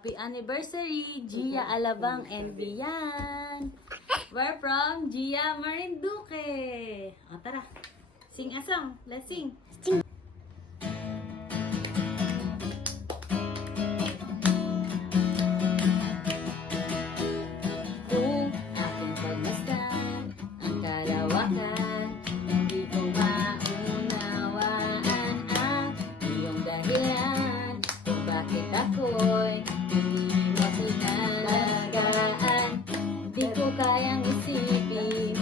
Happy anniversary, Gia Alabang and Bian. We're from Gia Marinduque. O tara, sing a song. Let's sing. Kung aking pagmasdan ang kalawakan, hindi ko maunawaan ang iyong dahilan kung bakit ako'y hindi mo sinalagaan. Di ko kayang isipin,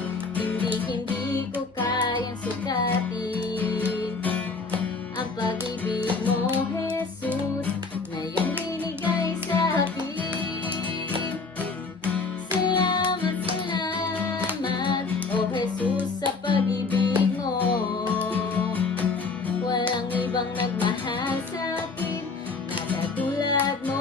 hindi ko kayang sukatin ang pag-ibig mo, Jesus, na iyong binigay sa akin. Salamat, salamat, O Jesus, sa pag-ibig mo. Walang ibang nagmahal sa akin na katulad mo.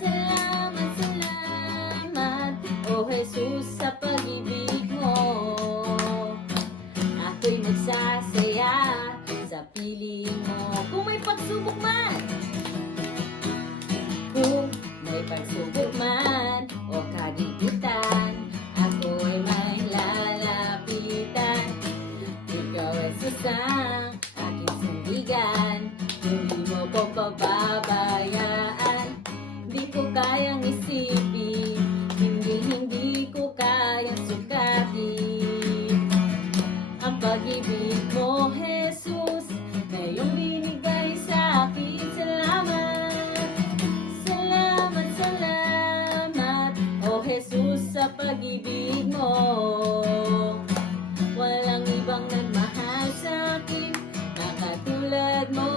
Salamat, salamat, O Jesus, sa pag-ibig mo. Ako'y magsasaya sa piling mo. Kung may pagsubok man, kung may pagsubok man o kagipitan, ako'y may lalapitan. Ikaw ay susang aking sandigan, hindi mo ko pababayaan. Di ko kayang isipin, hindi ko kayang sukatin ang pag-ibig mo, Jesus, na iyong binigay sa akin. Salamat, salamat, salamat, O Jesus, sa pag-ibig mo. Walang ibang nagmahal sa akin na katulad mo.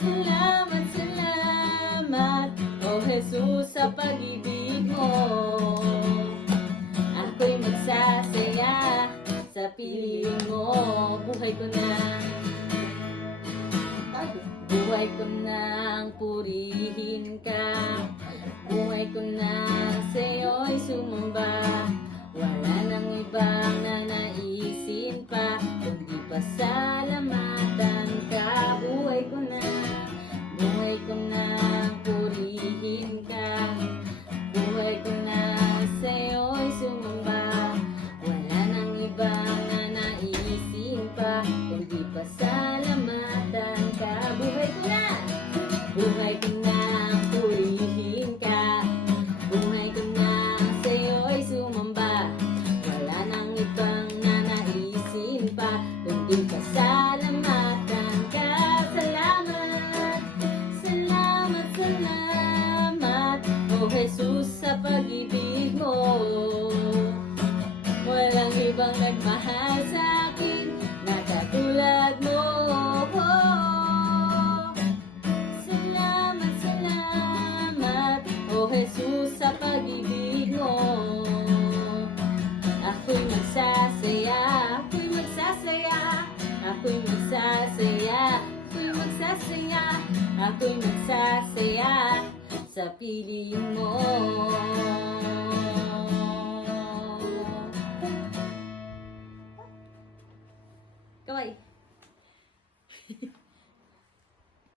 Salamat, salamat, O Jesus, sa pag-ibig mo. Ako'y magsasaya sa piling mo. Buhay ko nang purihin ka. Buhay ko na sa'yo'y sumamba. Wala nang ibang nanaisin pa, kundi pasalamatan ka. Buhay ko na purihin ka. Buhay ko na sa'yo'y sumamba. Wala nang ibang nanaisin pa, kundi pasalamatan ka. Buhay ko na purihin ka. Buhay ko na sa'yo'y sumamba. Wala nang ibang nanaisin pa, kundi pasalamatan ka. Salamat, salamat, salamat, O Jesus, sa pag-ibig mo. Walang ibang nagmahal sa akin na katulad mo. Salamat, salamat, O Jesus, sa pag-ibig mo. Ako'y magsasaya, ako'y magsasaya, ako'y magsasaya, ako'y magsasaya, ako'y magsasaya sa piling mo.